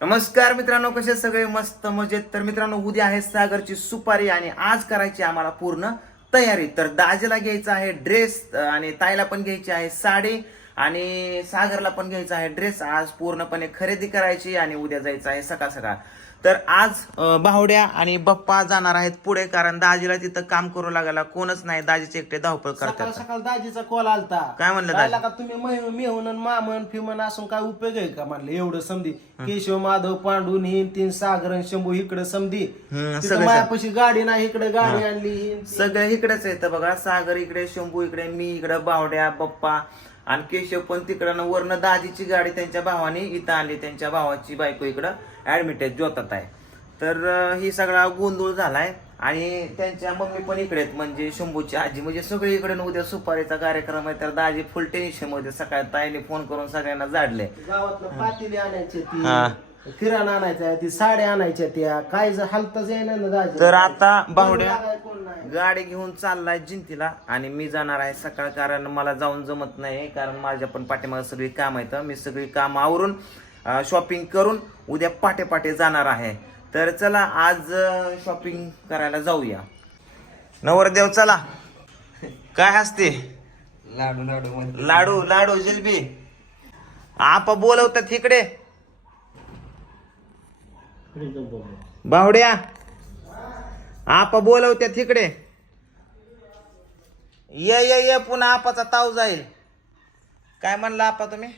नमस्कार मित्रांनो कसे सगळे? मस्त मजेत. तर मित्रांनो उद्या आहे सागरची सुपारी आणि आज करायची आम्हाला पूर्ण तयारी. तर दाजेला घ्यायचा आहे ड्रेस आणि ताईला पण घ्यायची आहे साडी आणि सागरला पण घ्यायचा आहे ड्रेस आज पूर्णपणे खरेदी करायची आणि उद्या जायचं आहे सकाळ सकाळ. तर आज बाहुड्या आणि बप्पा जाणार आहेत पुढे कारण दाजीला तिथं काम करू लागायला कोणच नाही. दाजीचे एकटे धावपळ सकाळ करतात. सकाळ दाजीचा कॉल आलता. काय म्हणलं दाजी? का तुम्ही मेहून आणि मामन फिमन असून काय उपयोग आहे का म्हणलं? एवढं समधी. केशव माधव पांडून हिन तीन सागर आणि शंभू इकडे समधी. हम्म, तिथं सगळं- मायापाशी गाडी नाही इकडे गाडी आणली हिन ती. सगळं इकडेच येतं बघा सागर इकडे शंभू इकडे मी इकडे बावड्या बप्पा. आणि केशव पण तिकडं वरनं दाजीची गाडी त्यांच्या भावाने इथं आणली. त्यांच्या भावाची बायको इकडं ऍडमिट आहे जोतात आहे. तर ही सगळा गोंधळ झालाय आणि त्यांच्या मम्मी पण इकडे आहेत. म्हणजे शंभूची आजी म्हणजे सगळे इकडे न उद्या सुपारीचा कार्यक्रम आहे. तर दाजी फुल टेन्शनमध्ये सकाळी ताईने फोन करून सगळ्यांना जाडले. गावातलं पातेले आणायचे. ती किराणा आणायचा ती साड्या आणायच्या त्या. काय हालतच ना दाजी. तर आता बावड्या. गाडी घेऊन चाललाय जिंतीला आणि मी जाणार आहे सकाळ कारण मला जाऊन जमत नाही कारण माझ्या पण पाठीमागे सगळी काम आहेत. मी सगळी काम आवरून शॉपिंग करून उद्या पाटे पाटे जाणार आहे. तर चला आज शॉपिंग करायला जाऊया. नवरदेव चला. काय असते लाडू लाडू लाडू लाडू जिलबी. आपा बोलवतात इकडे. बावड्या आपा बोलवत्यात इकडे ये ये ये पुन्हा आपाचा ताव जाईल. काय म्हणला आपा तुम्ही?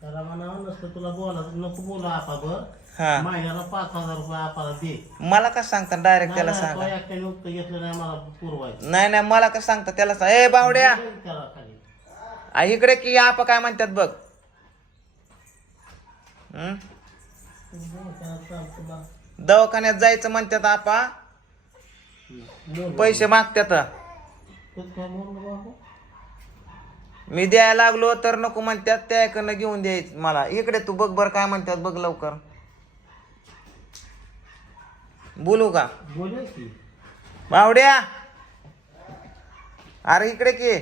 त्याला म्हणावं नसतं तुला बोला नको बोला आपा बघ हा. महिन्याला पाच हजार रुपये आपाला दे. मला का सांगता? डायरेक्ट त्याला नाही, सांगा. एकट्याने घेतलं नाही मला पुरवायचं. नाही नाही मला का सांगता? त्याला सांग. ए बावड्या. त्याला खाली. आ, इकडे की आपा काय म्हणतात बघ. हं? दवाखान्यात जायचं म्हणतात आपा. पैसे मागतात मी द्यायला लागलो तर नको म्हणतात त्याकडनं घेऊन द्यायचं मला. इकडे तू बघ बर काय म्हणतात बघ लवकर. बोलू का? बावड्या. अरे इकडे की.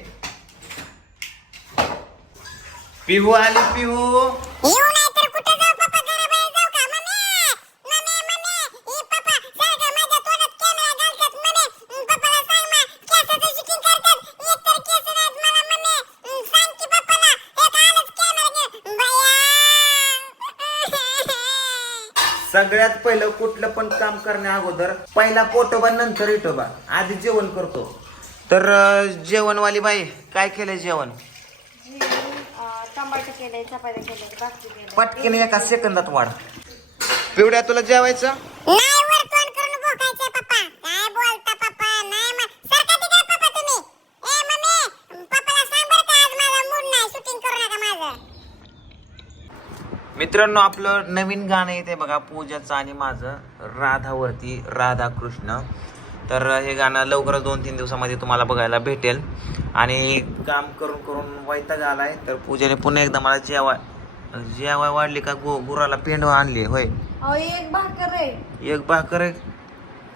पिहू आली पिहू येऊ नाही तर कुठे जाऊ पप्पा घराबाहेर जाऊ का मम्मी मम्मी मम्मी ई पप्पा सारखं माझ्या तोंडात कॅमेरा घालतात म्हणे अं, पप्पाला सांग मा केसाचं शूटिंग करतात एक तर केस नाहीत मला मम्मी अं, सांग की पप्पाला एक आलंच कॅमेरा घे बया सगळ्यात पहिलं कुठलं पण काम करण्या अगोदर पहिला पोटोबा नंतर इटोबा आधी जेवण करतो. तर जेवणवाली बाई काय केलंय जेवण? टमाटर चपात्या भाकरी पटकीने एका सेकंदात वाढ. पिवड्या तुला जेवायचं नाही वर तोंड करून भोकायचे पप्पा काय बोलता पप्पा नाही मा- सारखा तिकडे पप्पा तुम्ही ए मम्मी पप्पाला सांग बरं का आज माझा मूड नाही शूटिंग करू नका माझं मित्रांनो आपलं नवीन गाणं येते बघा पूजाचं आणि माझं राधावरती राधा कृष्ण. तर हे गाणं लवकरच दोन तीन दिवसामध्ये तुम्हाला बघायला भेटेल. आणि काम करून करून वैताग आलाय तर पूजेने पुन्हा एकदा मला जेवाय जेवाय वाढली का गो गुराला पेंडवा आणली होय? एक भाकर आहे. एक भाकर आहे?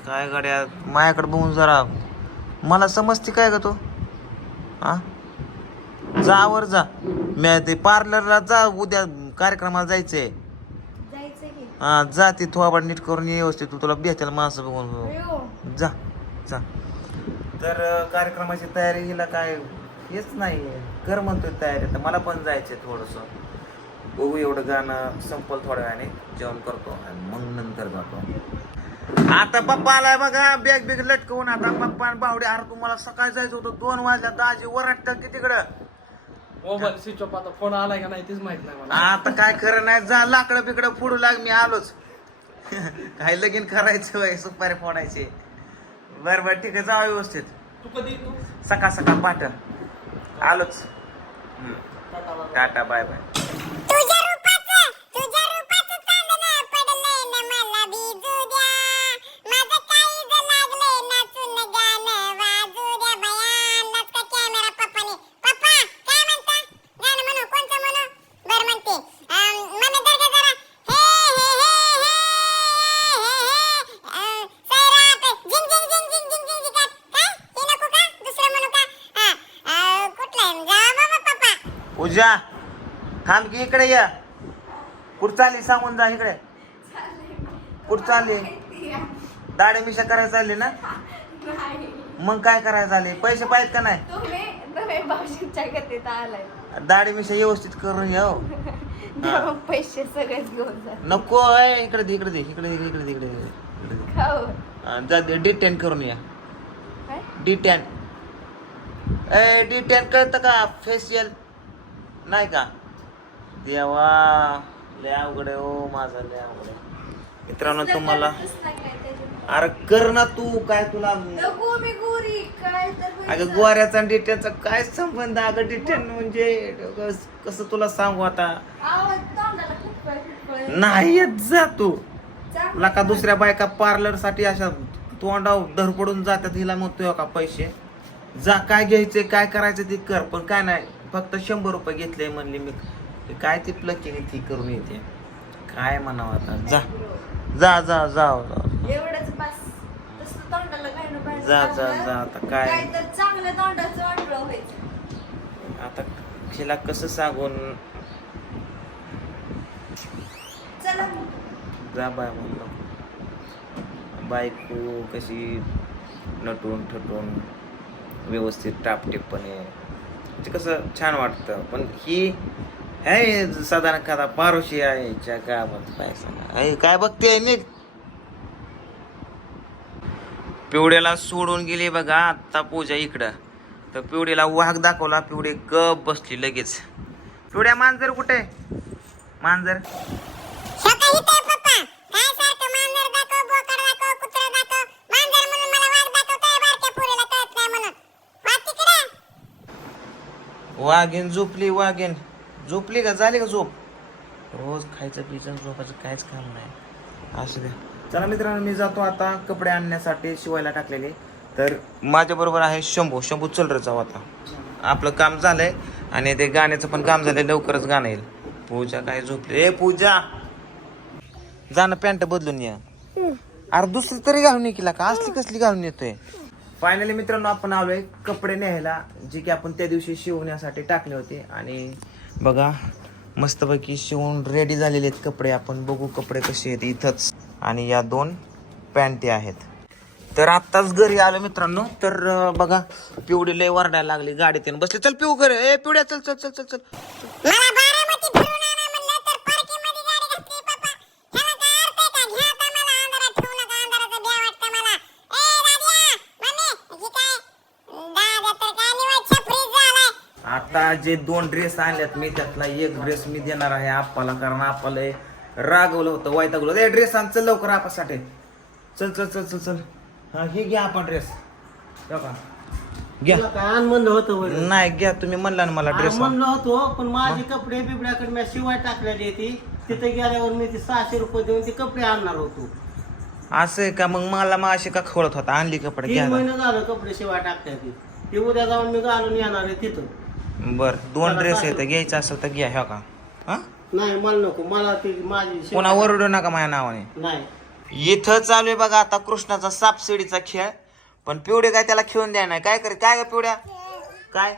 काय गाड्या माझ्याकडे बघून जरा मला समजते काय का तो? हा जा वर जा. मी ते पार्लरला जा उद्या कार्यक्रमाला जायचंय? जायचं की. हा जा ती थोबाड नीट करून ये व्यवस्थित. तू तुला भेटेल माणसं बघून. अयो. जा जा. तर अं, कार्यक्रमाची तयारी हिला काय हेच नाही कर म्हणतोय तयारी. तर मला पण जायचंय थोडंसं. बघू एवढं गाणं संपल थोड्या वेळाने जेवण करतो आणि मग नंतर जातो आता पप्पा आलाय बघा बॅग बिग लटकवून. आता पप्पा आणि बावडे अरे तुम्हाला सकाळी जायचं होतं. दोन वाजल्या दाजी वरटतं की तिकडं? मोबाईल स्विच ऑफ आता फोन आलाय का नाही तेच माहीत नाही मला. आता काय खरं नाही जा लाकडं बिकडं फोडू लाग मी आलोच. काय लगीन करायचं वय सुपारी फोडायचे. बर बर ठीक आहे जाऊ व्यवस्थित. तू कधी येतो? सकाळ सकाळ पाठ आलोच. हम्म. Tata bye bye. पूजा थांब की इकडे या. कुठं चालली सांगून जा इकडे. कुठं चालली दाढी मिशा करायला चालली ना? मग काय करायला चालली? पैसे पाहिजेत का नाही? दाढी मिशा व्यवस्थित करून हो. मग पैसे सगळेच घेऊन जा नको इकडे इकडे दे इकडे इकडे इकडे इकडे दे. खाऊ हा, जा डी टेन करून या. काय? D ten A D ten कळतं का? फेशियल. नाही का? देवा लय अवघड आहे हो माझा लय अवघड आहे. मित्रांनो तुम्हाला अरे कर ना तू काय तुला नको मी गोरी काय तर अगं गोऱ्याचा आणि डिटेलचा काय संबंध? अगं डिटेल म्हणजे कस- कसं तुला सांगू आता? आवाज तोंडाला फुटफळ फुटफळ नाही येत जा. तू लका दुसऱ्या बायका पार्लरसाठी अशा तोंडावर धरपडून जातात? हिला म्हणतोय का पैसे? जा काय घ्यायचे काय करायचं ते कर पण काय नाही. फक्त शंभर रुपये घेतले म्हणले मी. काय ती प्लकिनी ती करून येते? काय म्हणावं आता? जा. जा जा जा जा. एवढंच बस. तसं तोंडाला घालणं पाहिजे जा जा जा. आता काय? काय तर चांगलं तोंडाचं वाटलं व्हायचं. आता हिला कसं सांगून? चला. जा बाय म्हणलं. बायको कशी नटून ठटून व्यवस्थित टापटीपणे ते कसं छान वाटतं. पण ही आहे साधारण एखादा पारोशी आहे च्या गावात काय सांगा काय बघते मी पिवड्याला सोडून गेली बघा आत्ता पूजा इकडं. तर पिवडीला वाघ दाखवला पिवडी गप बसली लगेच. पिवड्या मांजर कुठे? मांजर सकाळी ते पप्पा काय सारखं मांजर दाखव बोकड दाखव कुत्र दाखव मांजर म्हणून मला वाघ दाखवतोय बारक्या पोरीला कळत नाही म्हणून वा तिकडे वाघीन झोपली वाघीन. झोपली का? झाली का झोप? रोज खायचं पियचं झोपायचं काहीच काम नाही. असू द्या. चला मित्रांनो मी जातो आता कपडे आणण्यासाठी शिवायला टाकलेले. तर माझ्या बरोबर आहे शंभू. शंभू चल रे जाऊ आता. आपलं काम झालंय आणि ते गाण्याचं पण काम झालंय. लवकरच गाणं येईल. पूजा काय झोपली? ए पूजा! जाणं पॅन्ट बदलून या. अरे दुसरी तरी घालून ये की का असली कसली घालून येतोय? फायनली मित्रांनो आपण आलोय कपडे न्यायला जे की आपण त्या दिवशी शिवण्यासाठी टाकले होते. आणि बघा मस्तपैकी शिवून रेडी झालेले आहेत कपडे. आपण बघू कपडे कसे आहेत इथंच. आणि या दोन पॅन्टी आहेत. तर आत्ताच घरी आलो मित्रांनो. तर बघा पिवडी लय वरडायला लागली. गाडीत बसले. चल पिऊ घरी. ए पिवड्या चल चल चल चल चल मला बारामती फिरून आणा म्हणलं तर पार्किंगमध्ये गाडी घातली पप्पा ह्याला काय अर्थ आहे का घ्या आता मला अंधारात ठेवू नका अंधाराचं भ्या वाटतं मला ए दाद्या मम्मी ही काय दादा तर काय निवड छपरीच झालाय आता जे दोन ड्रेस आणल्यात मी त्यातला एक ड्रेस मी देणार आहे आप्पाला कारण आप्पाला रागवलं होतं वैतागलं ए ड्रेस आण चल लवकर आपासाठी चल चल चल चल चल. हा हे घ्या आपण ड्रेस घ्या. काय म्हणलं होतं नाही घ्या तुम्ही म्हणला ना मला ड्रेस म्हणलं होतो पण माझे कपडे बिबड्याकडे मी शिवाय टाकलेली ती. तिथे गेल्यावर मी ती सहाशे रुपये देऊन ते कपडे आणणार होतो. असं का? मग मला माशी का खोळत होता? आणली कपडे तीन घ्या महिने झालं कपडे शिवाय टाकताय ती. ते उद्या जाऊन मी घालून येणार आहे तिथं. बर दोन मला ड्रेस काय आहेत घ्यायचं असेल तर घ्या ह्या का? हा? नाही मला नको. मला ती माझी पुन्हा ओरडू नका माझ्या नावाने. नाही. इथं चालू आहे बघा आता कृष्णाचा सापशिडीचा खेळ. पण पिवडे काय त्याला खेळून द्या नाही. काय करे काय ग पिवड्या? काय?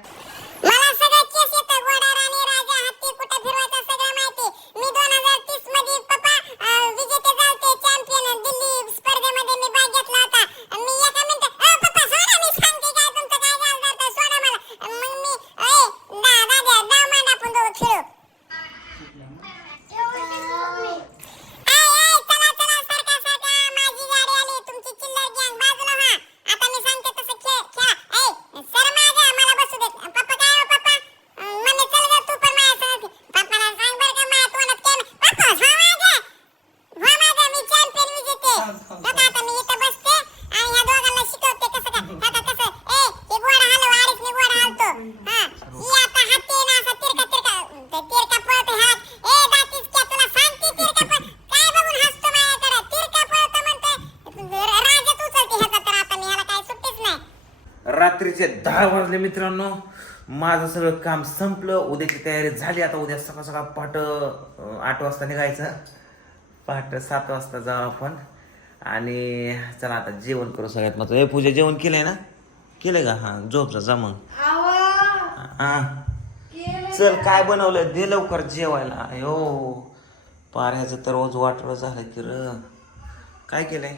रात्रीचे दहा वाजले मित्रांनो. माझं सगळं काम संपलं. उद्याची तयारी झाली. आता उद्या सकाळ सकाळ पहाट आठ वाजता निघायचं. पहाट सात वाजता जाऊ आपण. आणि चला आता जेवण करू सगळ्यात मग हे पूजा जेवण केलंय ना? केलंय का? हां झोपचा जा मग. हां. चल काय बनवलं दे लवकर जेवायला. हो पाऱ्याचं तर रोज वाटलं झालं की र. काय केलंय?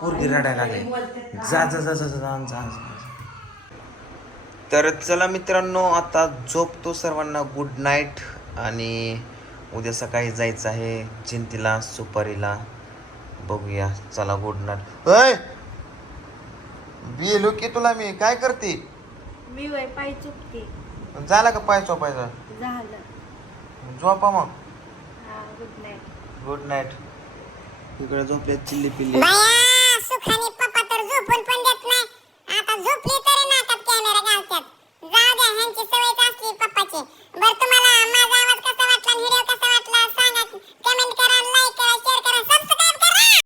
पोरगी रडायला लागले. जा जा जा जा जा जा. तर चला मित्रांनो आता झोपतो सर्वांना. गुड नाईट आणि उद्या सकाळी जायचं आहे चिंतीला सुपारीला. बघूया. चला गुड नाईट अय बिलो की तुला मी? काय करते? मी वय पाय चुकते झाला का पाय चोपायचा झालं. झोपा मग. हा गुड नाईट गुड नाईट इकडे झोपले चिल्ली पिल्ली. बाया सुखाने